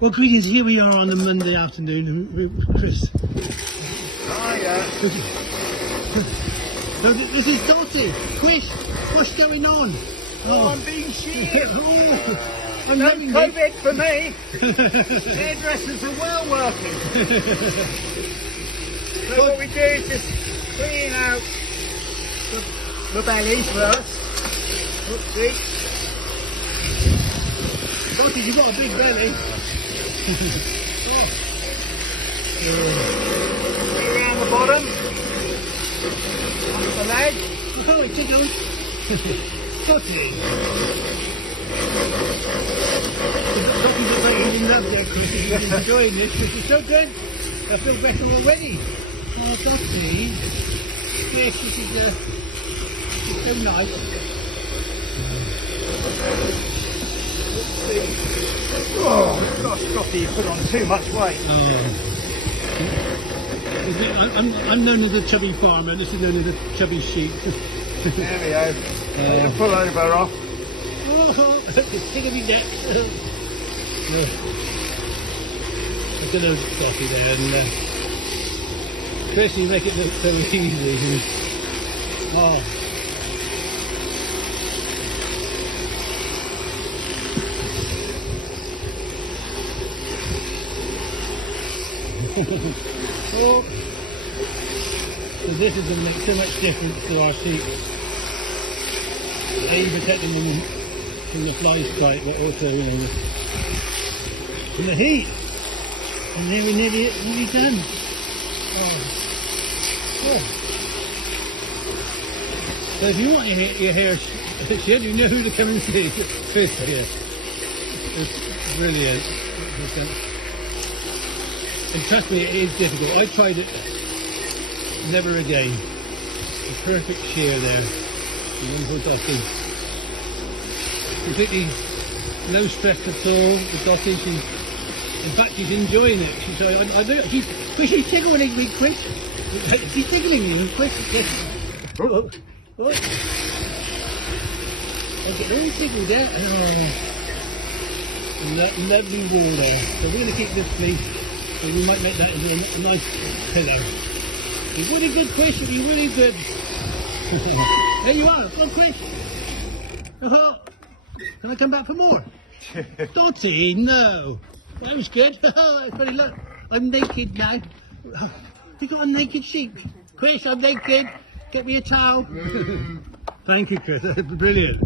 Well, greetings. Here we are on a Monday afternoon with Chris. Hiya. So this is Dottie. Chris, what's going on? Oh, I'm being sheared. I'm No loving COVID for me. Hairdressers are well working. So what we do is just clean out the belly first. Oopsie. Dottie, you've got a big belly. Around the bottom. Onto the leg. Oh, it tickles. Dottie. Dottie's just like he's in love there, Chris. He's enjoying this. This is so good. I feel better already. Oh, Dottie. Chris, this is so nice. Oh gosh, Scotty, you put on too much weight. I'm known as a chubby farmer. This is known as a chubby sheep. There we go. Take the pullover off. Oh, it's tickling me neck. Look at those coffee there, and Chris, you make it look so easy. Oh. Oh. So this is going to make so much difference to our sheep. A, protecting them from the fly strike, but also, you know, from the heat. And then we're nearly done. Oh. Oh. So if you want your hair shed, you know who to come and see. Chris here. It's brilliant. And trust me, it is difficult. I tried it, never again. The perfect shear there. The wonderful Dottie. Completely no stress at all. The Dottie, in fact, she's enjoying it. She's tickling me, Chris. She's tickling me, Chris. Oh. I get all tickled there. Oh. And that lovely wall there. So we're going to keep this, please. So we might make that into a nice pillow. You're really good, Chris. You're really good. There you are. Come on, Chris. Oh, can I come back for more? Dottie, no. That was good. Funny look. I'm naked now. You got a naked sheep. Chris, I'm naked. Get me a towel. Thank you, Chris. Brilliant.